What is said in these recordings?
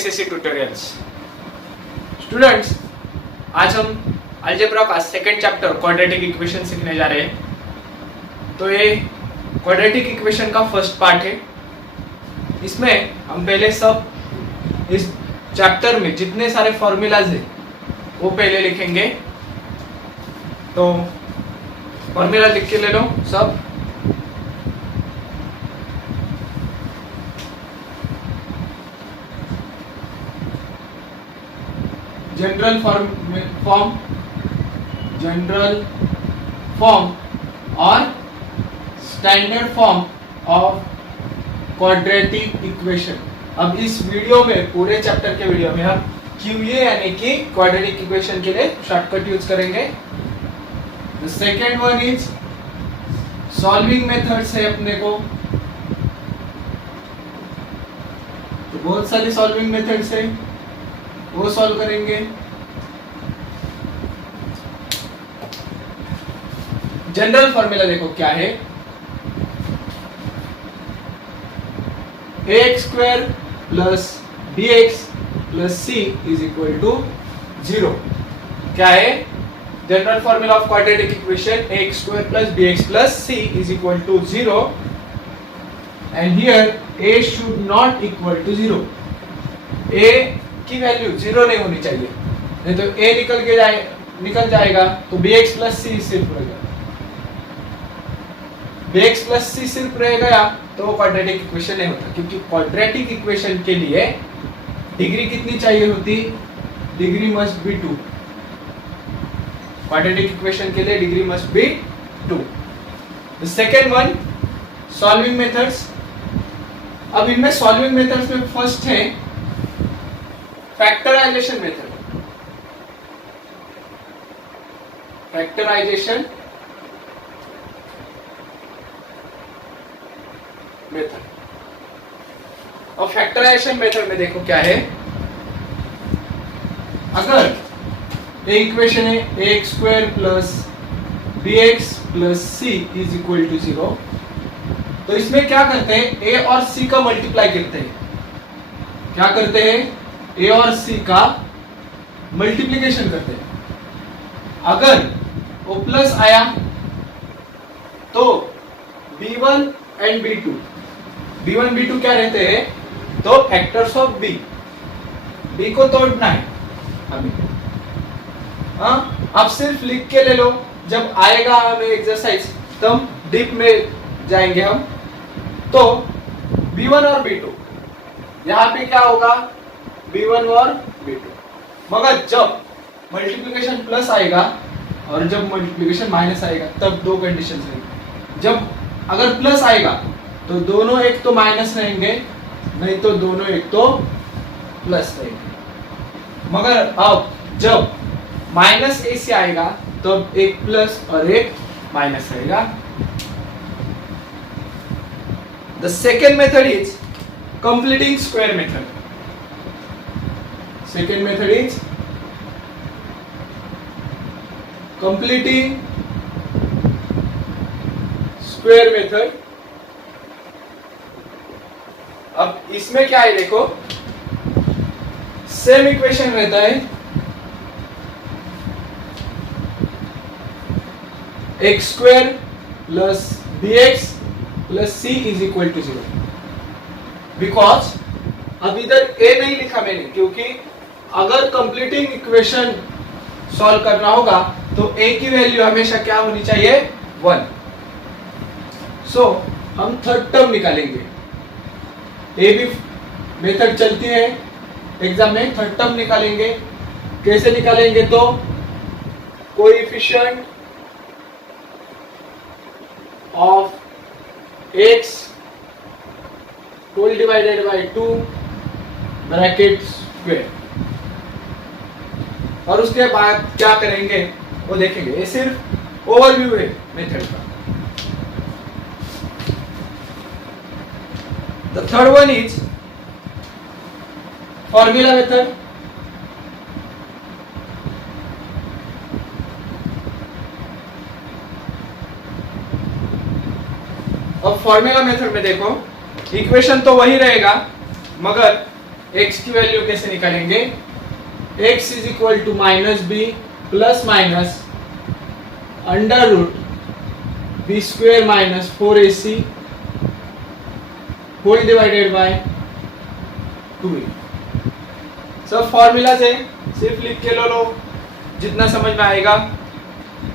SSC tutorials. Students, आज हम algebra का सेकंड चैप्टर क्वाड्रेटिक इक्वेशन सीखने जा रहे हैं। तो ये क्वाड्रेटिक इक्वेशन का फर्स्ट पार्ट है। इसमें हम पहले सब इस चैप्टर में जितने सारे फॉर्मूलाज है वो पहले लिखेंगे। तो फॉर्मूला लिख के ले लो सब। जनरल फॉर्म और standard form of quadratic equation. अब इस वीडियो में, पूरे चैप्टर के वीडियो में हम क्यूए यानी कि क्वाड्रेटिक इक्वेशन के लिए शॉर्टकट यूज करेंगे। The second one is solving methods है अपने को। तो बहुत सारी सॉल्विंग मेथड्स है, वो सॉल्व करेंगे। जनरल फॉर्मूला देखो क्या है, ax square plus bx plus c is equal to 0। क्या है general formula of quadratic equation? ax square plus bx plus c is equal to 0 and here a should not equal to 0। a की value 0 नहीं होनी चाहिए, नहीं तो a निकल जाएगा तो bx प्लस c सिर्फ रहेगा। bx प्लस c सिर्फ रह गया तो क्वाड्रेटिक इक्वेशन नहीं होता, क्योंकि क्वाड्रेटिक इक्वेशन के लिए डिग्री कितनी चाहिए होती? Degree must be 2। Quadratic equation के लिए degree must be 2। The second one, solving methods. अब इनमें सॉल्विंग मेथड्स में फर्स्ट है फैक्टराइजेशन मेथड। Factorisation method. और फैक्टराइजेशन मेथड में देखो क्या है, अगर एक इक्वेशन है ax square plus bx plus c is equal to 0, तो इसमें क्या करते हैं? a और c का मल्टीप्लाई करते हैं। क्या करते हैं? a और c का मल्टीप्लिकेशन करते हैं। अगर वो प्लस आया तो b1 एंड b2 क्या रहते हैं? तो फैक्टर्स ऑफ b को तोड़ना है हमें। आप सिर्फ लिख के ले लो, जब आएगा हमें एक्सरसाइज तब डीप में जाएंगे हम। तो b1 और b2, यहाँ पे क्या होगा? b1 और b2। मगर जब मल्टीप्लिकेशन प्लस आएगा और जब मल्टीप्लिकेशन माइनस आएगा तब दो कंडीशंस रहेंगी। जब अगर प्लस आएगा तो दोनों एक तो माइनस रहेंगे, नहीं तो दोनों एक तो प्लस रहेंगे। मगर अब जब माइनस ए से आएगा तब एक प्लस और एक माइनस रहेगा। The second method is completing square method. Second method is completing square method. अब इसमें क्या है देखो, सेम इक्वेशन रहता है, x square plus bx plus c is equal to 0। Because अब इधर a नहीं लिखा मैंने, क्योंकि अगर कंप्लीटिंग इक्वेशन सॉल्व करना होगा तो a की वैल्यू हमेशा क्या होनी चाहिए? 1। सो हम थर्ड टर्म निकालेंगे। ए भी मेथड चलती है एग्जाम में, थर्ड टर्म निकालेंगे। कैसे निकालेंगे? तो coefficient of x whole divided by 2 bracket square. और उसके बाद क्या करेंगे वो देखेंगे। ये सिर्फ ओवरव्यू है मेथड का। The third one is formula method. अब फॉर्मूला मेथड में देखो, इक्वेशन तो वही रहेगा, मगर x की वैल्यू कैसे निकालेंगे? x is equal to minus b plus minus under root b square minus 4ac whole divided by 2a। सब फॉर्मूला से सिर्फ लिख के लो जितना समझ में आएगा।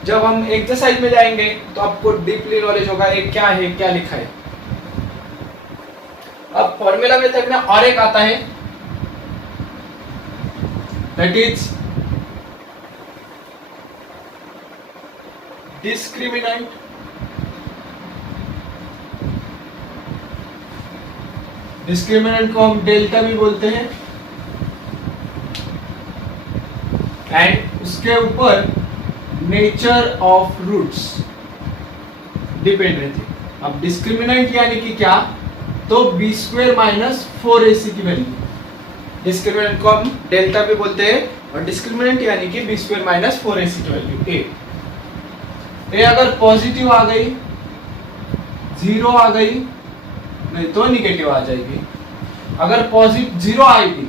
जब हम एक्सरसाइज में जाएंगे तो आपको डीपली नॉलेज होगा ये क्या है, क्या लिखा है। अब फॉर्मूला में देखना और एक आता है, दैट इज डिस्क्रिमिनेंट डिस्क्रिमिनेंट को हम डेल्टा भी बोलते हैं, एंड उसके ऊपर नेचर ऑफ रूट्स डिपेंड रहती है। अब डिस्क्रिमिनेंट यानी कि क्या? तो बी स्क्वेयर माइनस 4ac की वैल्यू। डिस्क्रिमिनेंट को हम डेल्टा भी बोलते हैं और डिस्क्रिमिनेंट यानी कि बी स्क्वेयर माइनस 4ac की वैल्यू ए अगर पॉजिटिव आ गई, जीरो आ गई, नहीं तो निगेटिव आ जाएगी। अगर पॉजिटिव जीरो आएगी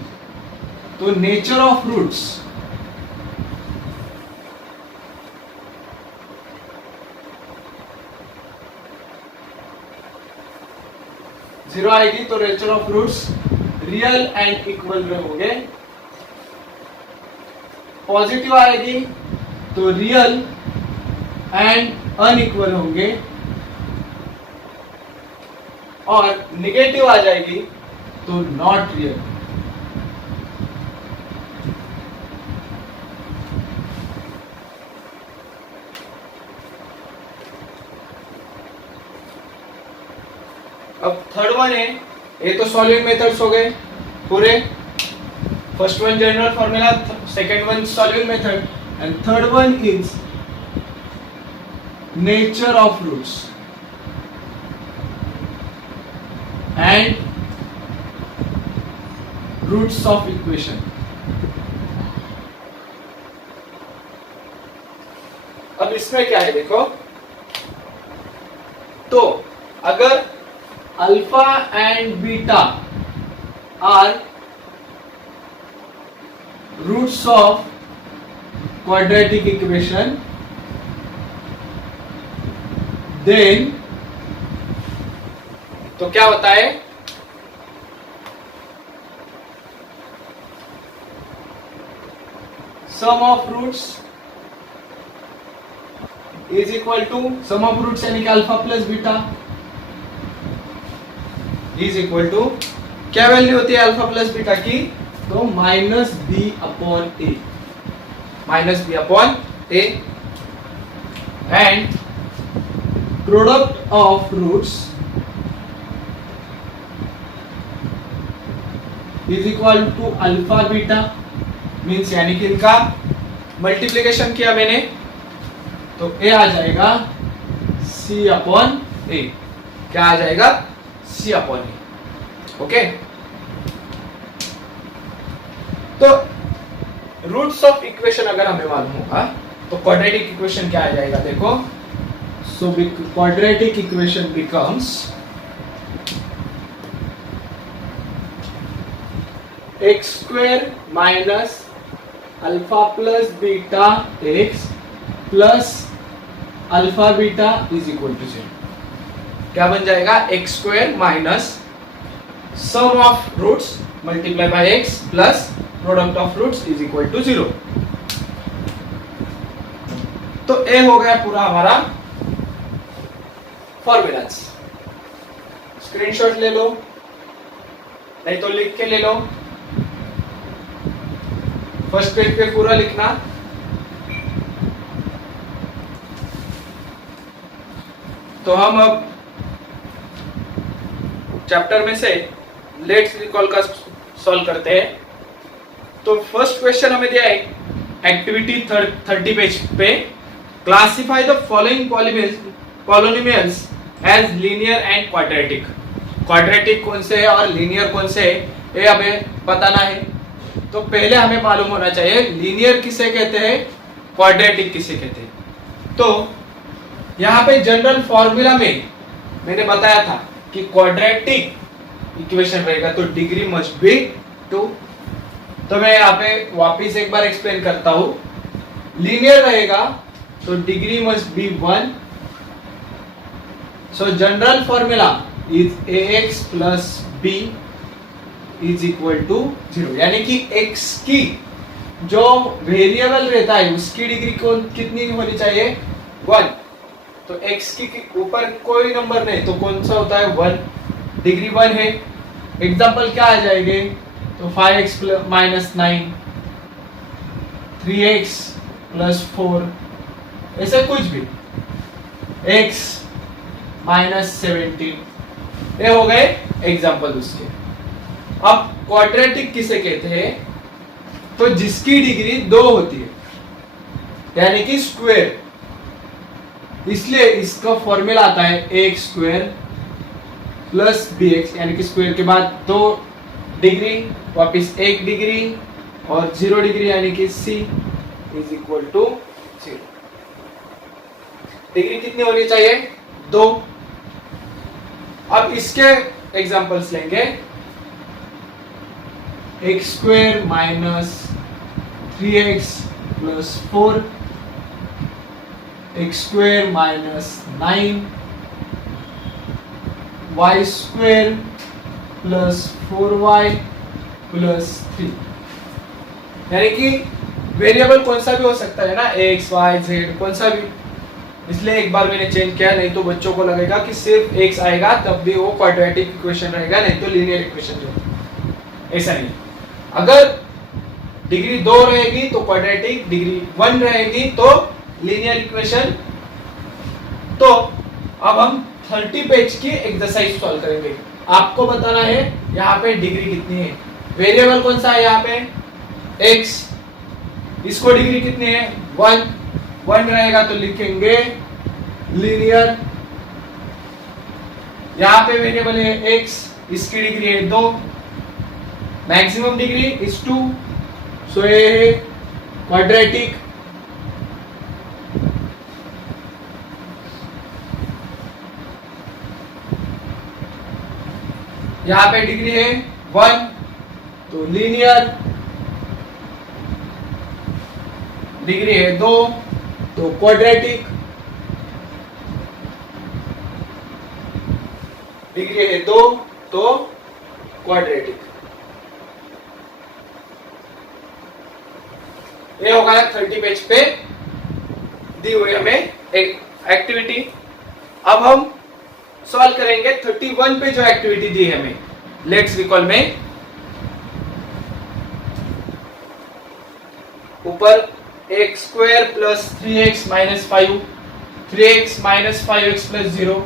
तो नेचर ऑफ रूट्स जीरो आएगी तो nature of roots real and equal होंगे। पॉजिटिव आएगी तो रियल एंड अनइक्वल होंगे, और निगेटिव आ जाएगी तो नॉट रियल। अब थर्ड वन है, ये तो सॉल्विंग मेथड्स हो गए पूरे। First one general formula, second one solving method, and third one is nature of roots and roots of equation. अब इसमें क्या है देखो, तो अगर alpha and beta are roots of quadratic equation, then तो क्या होता है? Sum of roots is equal to sum of roots यानी कि alpha plus beta is equal to क्या वैल्यू होती है अल्फा प्लस बीटा की? तो minus b upon a, minus b upon a, and product of roots is equal to alpha beta, means यानी कि इनका मल्टीप्लीकेशन किया मैंने तो ए आ जाएगा सी अपॉन ए। क्या आ जाएगा? सी अपॉन ए। ओके, तो रूट्स ऑफ इक्वेशन अगर हमें मालूम होगा तो क्वाड्रेटिक इक्वेशन क्या आ जाएगा देखो। So quadratic equation becomes x square minus alpha plus beta x plus alpha beta is equal to 0। क्या बन जाएगा? X square minus sum of roots multiply by x plus product of roots is equal to 0। तो ए हो गया पूरा हमारा formulas. Screenshot ले लो, नहीं तो लिख के ले लो। फर्स्ट पेज पे पूरा लिखना। तो हम अब चैप्टर में से लेट्स रिकॉल का सॉल्व करते हैं। तो फर्स्ट क्वेश्चन हमें दिया है एक्टिविटी 30 पेज पे, classify the following polynomials as linear and quadratic. Quadratic कौन से है और लीनियर कौन से है ये हमें बताना है। तो पहले हमें मालूम होना चाहिए लीनियर किसे कहते हैं, क्वाड्रेटिक किसे कहते हैं। तो यहाँ पे जनरल फॉर्मूला में मैंने बताया था कि क्वाड्रेटिक इक्वेशन रहेगा तो डिग्री मस्ट बी 2। तो मैं यहाँ पे वापिस एक बार एक्सप्लेन करता हूं। लीनियर रहेगा तो degree must be 1। So general formula is ax plus b is equal to 0, यानी कि x की जो वेरिएबल रहता है उसकी डिग्री को कितनी होनी चाहिए, 1। तो x की ऊपर कोई नंबर नहीं तो कौन सा होता है, 1, डिग्री 1 है। एग्जाम्पल क्या आ जाएंगे, तो 5x माइनस 9, 3x प्लस 4, ऐसे कुछ भी, x माइनस 17, ये हो गए एग्जाम्पल उसके। अब क्वाड्रेटिक किसे कहते हैं, तो जिसकी डिग्री 2 होती है, यानी कि स्क्वायर। इसलिए इसका फॉर्मूला आता है ax स्क्वायर प्लस bx, यानी कि स्क्वायर के बाद 2 डिग्री वापिस 1 डिग्री और 0 डिग्री, यानी कि c is equal to 0। Degree कितनी होनी चाहिए, 2। अब इसके एग्जांपल्स लेंगे, x square minus 3x plus 4, x square minus 9, y square plus 4y plus 3, यानी कि वेरिएबल कौन सा भी हो सकता है ना, x y z कौन सा भी। इसलिए एक बार मैंने चेंज किया, नहीं तो बच्चों को लगेगा कि सिर्फ x आएगा तब भी वो क्वाड्रेटिक इक्वेशन रहेगा, नहीं तो लीनियर इक्वेशन रहेगा। ऐसा नहीं, अगर डिग्री 2 रहेगी तो क्वाड्रेटिक, डिग्री 1 रहेगी तो लीनियर इक्वेशन। तो अब हम 30 पेज की एक्सरसाइज सॉल्व करेंगे। आपको बताना है यहाँ पे डिग्री कितनी है, वेरिएबल कौन सा है यहाँ पे, x, इसको डिग्री कितनी है, 1 रहेगा तो लिखेंगे लीनियर। यहाँ पे वेरिएबल है x, इसकी डिग्री है 2, मैक्सिमम डिग्री इज 2, सो ये है क्वाड्रेटिक। यहाँ पे डिग्री है 1 तो लीनियर, डिग्री है 2 तो क्वाड्रेटिक, डिग्री है 2 तो क्वाड्रेटिक। ये होगा 30 पेज पे दी हुई हमें एक एक्टिविटी। अब हम सॉल्व करेंगे 31 पे जो एक्टिविटी दी है हमें। लेट्स रिकॉल में ऊपर x square plus 3x minus 5, 3x minus 5x plus 0,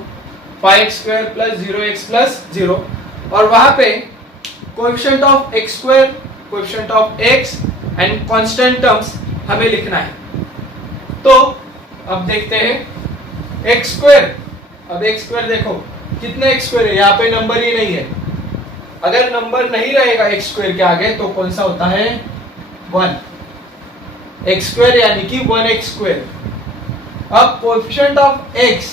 5x square plus 0x plus 0, और वहां पे coefficient of x square, coefficient of x and constant terms हमें लिखना है। तो अब देखते हैं x स्क्वायर। अब x स्क्वायर देखो कितने x स्क्वायर है, यहाँ पे नंबर ही नहीं है। अगर नंबर नहीं रहेगा x स्क्वायर के आगे तो कौन सा होता है, 1, x स्क्वायर यानी कि 1x स्क्वायर। अब coefficient of x,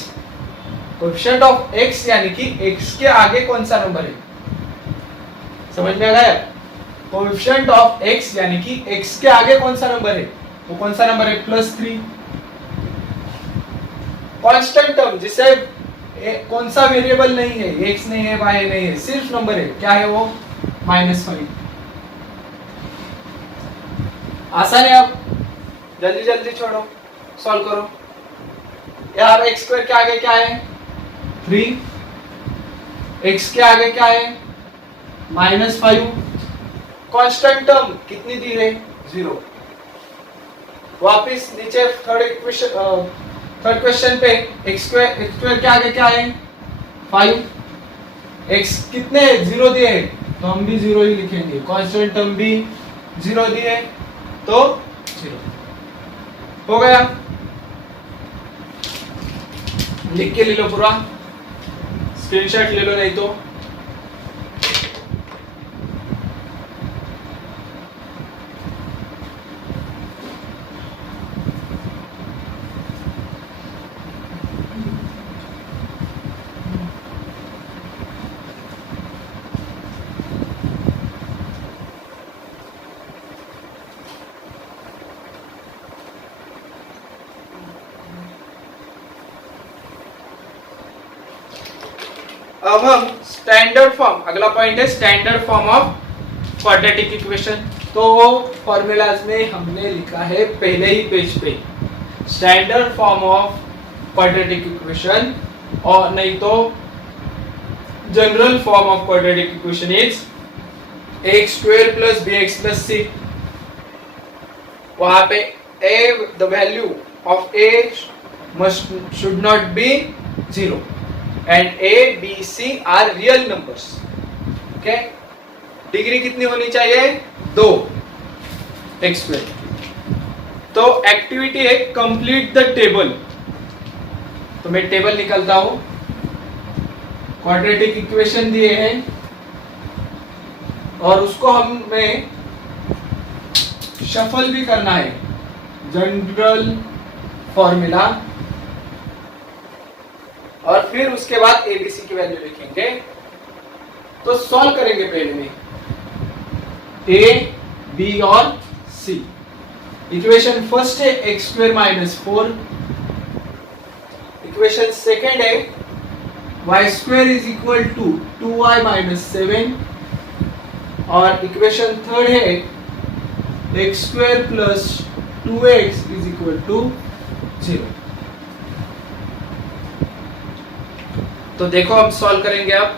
coefficient of x यानी कि x के आगे कौन सा नंबर है, समझ में आ गया। कोएफिशिएंट ऑफ x यानी कि x के आगे कौन सा नंबर है, तो कौन सा नंबर है, +3। कांस्टेंट टर्म जिसे कौन सा वेरिएबल नहीं है, x नहीं है, y नहीं है, सिर्फ नंबर है, क्या है वो, -5। आसान है। अब जल्दी जल्दी छोड़ो, सॉल्व करो। यार x स्क्वायर के आगे क्या है, 3, x के आगे क्या है, -5, कांस्टेंट टर्म कितनी दी है, 0। वापिस नीचे थर्ड क्वेश्चन पे x स्क्वायर के आगे क्या है, 5, x कितने 0 दिए है तो हम भी 0 ही लिखेंगे, कांस्टेंट टर्म भी 0 दिए तो 0 हो गया। लिख के ले लो पूरा, स्क्रीनशॉट ले लो नहीं तो। अब हम स्टैंडर्ड फॉर्म, अगला पॉइंट है standard form of quadratic equation. तो वो फॉर्मूलाज में हमने लिखा है पहले ही पेज पे standard form of quadratic equation, और नहीं तो general form of quadratic equation is x square plus b x plus c. वहां पे a the value of a should not be 0 and a b c are real numbers। Okay, degree कितनी होनी चाहिए? 2 x square. तो activity है complete the table. तो मैं table निकालता हूं। क्वाड्रेटिक इक्वेशन दिए हैं और उसको हमें शफल भी करना है। जनरल फॉर्मूला और फिर उसके बाद एबीसी की वैल्यू लिखेंगे। तो सॉल्व करेंगे पहले में ए बी और सी। इक्वेशन फर्स्ट है x square minus 4। Equation second है y square is equal to 2y minus 7। और इक्वेशन थर्ड है x square plus 2x is equal to 0। तो देखो हम सॉल्व करेंगे। अब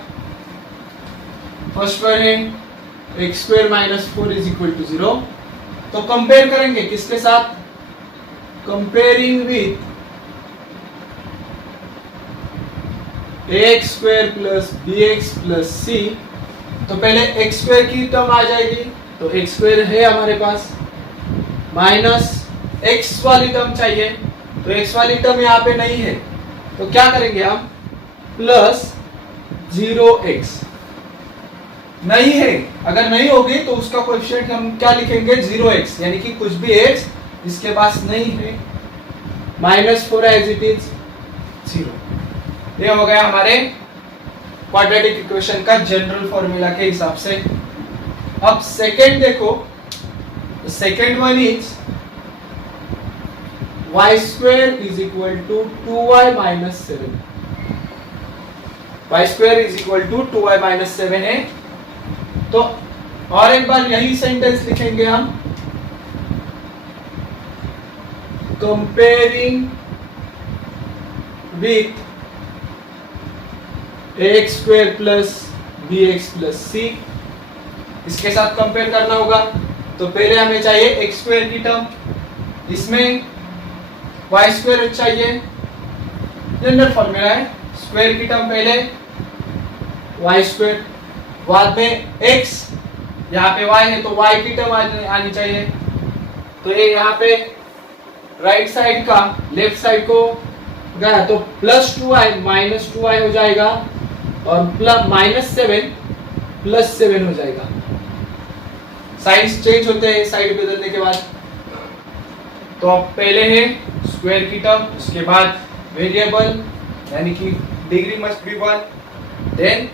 फर्स्ट वन है x square minus 4 is equal to 0। तो कंपेयर करेंगे किसके साथ? Comparing with x square plus b x plus c. तो पहले एक्स स्क्वायर की टर्म आ जाएगी, तो एक्स स्क्वायर है हमारे पास, माइनस एक्स वाली टर्म चाहिए, तो एक्स वाली टर्म यहाँ पे नहीं है। तो क्या करेंगे हम? Plus 0x। नहीं है, अगर नहीं होगी तो उसका कोएफिशिएंट हम क्या लिखेंगे? 0x, यानी कि कुछ भी x इसके पास नहीं है। Minus 4 as it is 0। ये हो गया हमारे क्वाड्रेटिक इक्वेशन का जनरल फॉर्मूला के हिसाब से। अब सेकेंड देखो, second one is y square is equal to 2y minus 7। y square is equal to 2y minus 7 है। तो और एक बार यही सेंटेंस लिखेंगे हम, comparing with x square plus b x plus c. इसके साथ कंपेयर करना होगा। तो पहले हमें चाहिए एक्स स्क्वायर की टर्म, इसमें वाई स्क्वायर चाहिए, जनरल फॉर्मूला है। स्क्वायर की टर्म पहले वाई स्क्वायर, बाद में एक्स, यहाँ पे वाई है तो वाई की टर्म आनी चाहिए। तो ये यहाँ पे राइट साइड का लेफ्ट साइड को गया तो प्लस 2i माइनस 2i हो जाएगा, और प्लस माइनस 7 प्लस 7 हो जाएगा। साइंस चेंज होते हैं साइड बदलने के बाद। तो अब पहले है स्क्वायर की टर्म, उसके बाद वेरिएबल यानी कि degree must be 1, then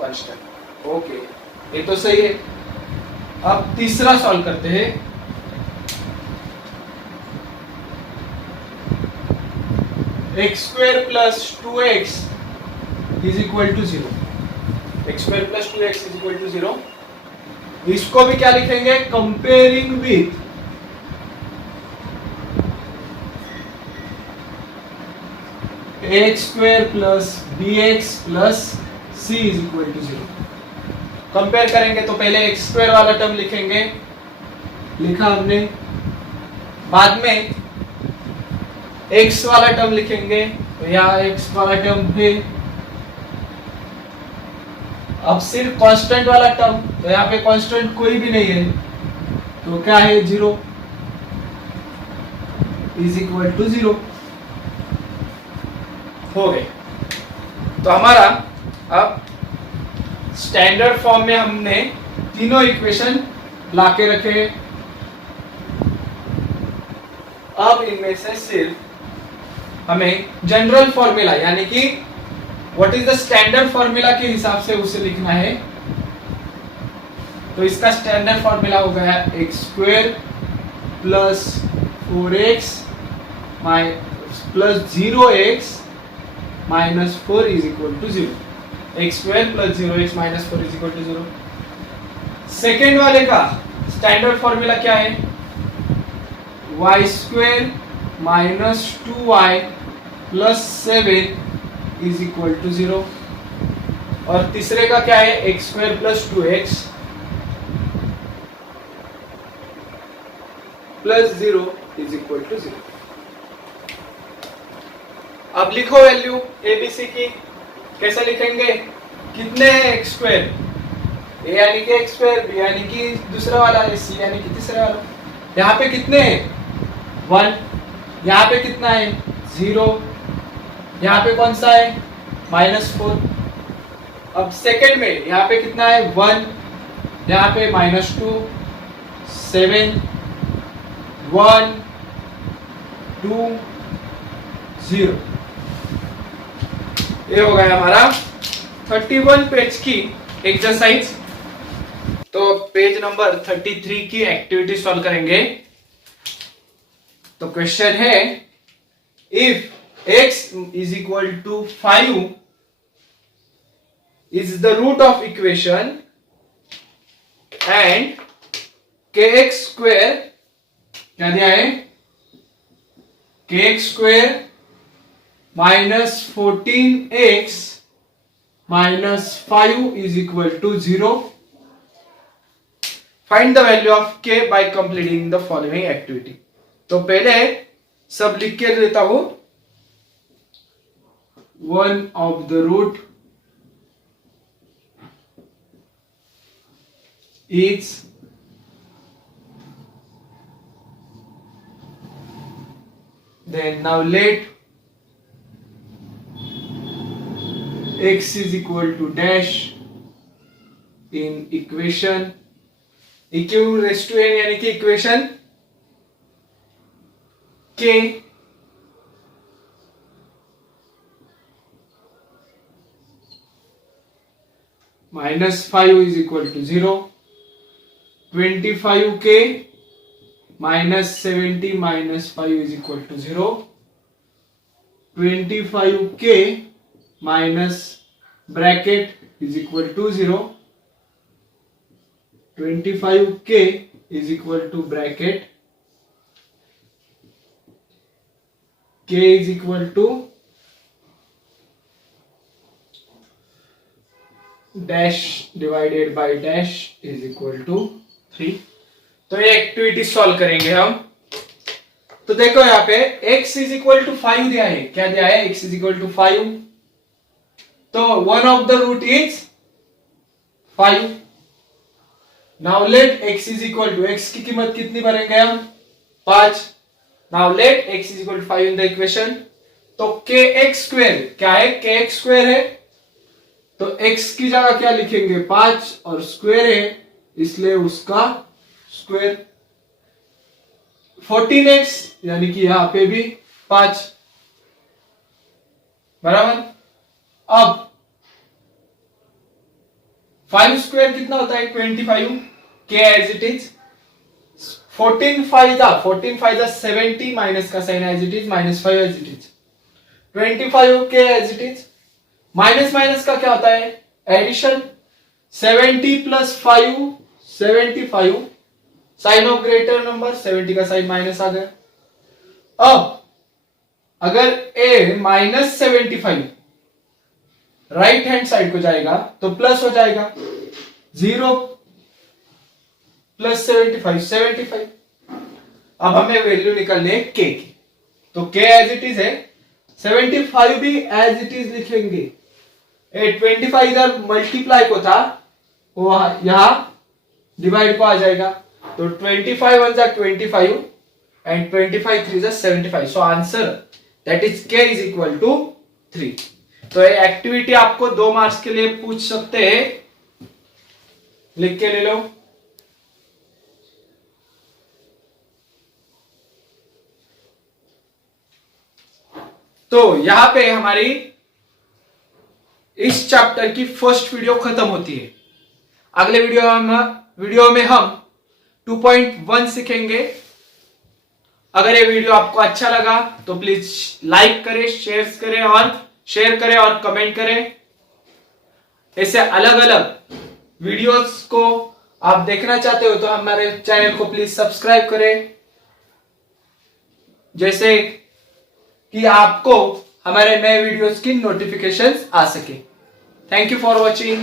constant. Okay, ये तो सही है। अब तीसरा सॉल्व करते हैं। X square plus 2x is equal to 0। X square plus 2x is equal to 0। इसको भी क्या लिखेंगे? Comparing with x square plus b x plus c is equal to 0। Compare करेंगे तो पहले एक्स स्क्वायर वाला टर्म लिखेंगे, लिखा हमने। बाद में एक्स वाला टर्म लिखेंगे, तो यहाँ एक्स वाला टर्म है। अब सिर्फ कांस्टेंट वाला टर्म, तो यहाँ पे कांस्टेंट कोई भी नहीं है, तो क्या है? 0 इज इक्वल टू 0 हो गए। तो हमारा अब स्टैंडर्ड फॉर्म में हमने तीनों इक्वेशन लाके रखे। अब इनमें से सिर्फ हमें जनरल फॉर्मूला यानी कि what is the standard formula के हिसाब से उसे लिखना है। तो इसका स्टैंडर्ड फॉर्मूला हो गया x square plus 4x plus 0x minus 4 is equal to 0। X square plus 0x minus 4 is equal to 0। Second वाले का स्टैंडर्ड फॉर्मूला क्या है? Y square minus 2y plus 7 is equal to 0। और तीसरे का क्या है? X square plus 2x plus 0 is equal to 0। अब लिखो वैल्यू एबीसी की। कैसे लिखेंगे? कितने हैं एक्स स्क्वायर? ए यानी कि एक्स स्क्वायर, बी यानी कि दूसरा वाला, सी यानी कि तीसरा वाला। यहाँ पे कितने हैं? 1। यहाँ पे कितना है? 0। यहाँ पे कौन सा है? -4। अब सेकंड में यहाँ पे कितना है? 1। यहाँ पे -2, 7, 1, 2, 0। ये हो गया हमारा 31 पेज की एक्सरसाइज। तो पेज नंबर 33 की एक्टिविटी सॉल्व करेंगे। तो क्वेश्चन है, if x is equal to 5 is the root of equation and kx square क्या दिया है? kx square minus 14x minus 5 is equal to 0। Find the value of k by completing the following activity. तो पहले सब लिख के देता हूं। One of the root is then now let x is equal to dash in equation eq raised to n यानी कि equation k -5 is equal to 0, 25k -70 minus 5 is equal to 0, 25k minus bracket is equal to 0, 25k is equal to bracket k is equal to dash divided by dash is equal to 3। तो ये activity solve करेंगे हम। तो देखो यहाँ पे x is equal to 5 दिया है। क्या दिया है? x is equal to 5। तो one of the root is 5। Now let x is equal to, x की कीमत कितनी भरेंगे हम? 5। Now let x is equal to 5 in the equation. तो kx स्क्वायर क्या है? kx स्क्वायर है, तो x की जगह क्या लिखेंगे? 5 और स्क्वायर है इसलिए उसका स्क्वायर। 14x यानी कि यहां पे भी 5 बराबर। अब 5 स्क्वायर कितना होता है? 25 k एज इट इज। 14 5 जा 70 माइनस का sign as it is, -5 as it is, 25 k as it is. Minus minus का क्या होता है? Addition. 70 plus 5 75, sign of greater number 70 का साइन माइनस आ गया। अब अगर a -75 राइट हैंड साइड को जाएगा तो प्लस हो जाएगा। 0 प्लस 75 75। अब हमें वैल्यू निकालनी है k की। तो k एज इट इज है, 75 भी एज इट इज लिखेंगे। 25 इधर मल्टीप्लाई को था, वो यहां डिवाइड को आ जाएगा। तो 25 1 जा 25 एंड 25 3 जा 75। So answer that is k is equal to 3। तो ये एक्टिविटी आपको 2 मार्क्स के लिए पूछ सकते हैं, लिख के ले लो। तो यहां पे हमारी इस चैप्टर की फर्स्ट वीडियो खत्म होती है। अगले वीडियो में हम 2.1 सीखेंगे। अगर ये वीडियो आपको अच्छा लगा तो प्लीज लाइक करें, शेयर करें और कमेंट करें। ऐसे अलग अलग वीडियोस को आप देखना चाहते हो तो हमारे चैनल को प्लीज सब्सक्राइब करें, जैसे कि आपको हमारे नए वीडियोस की नोटिफिकेशंस आ सके। Thank you for watching.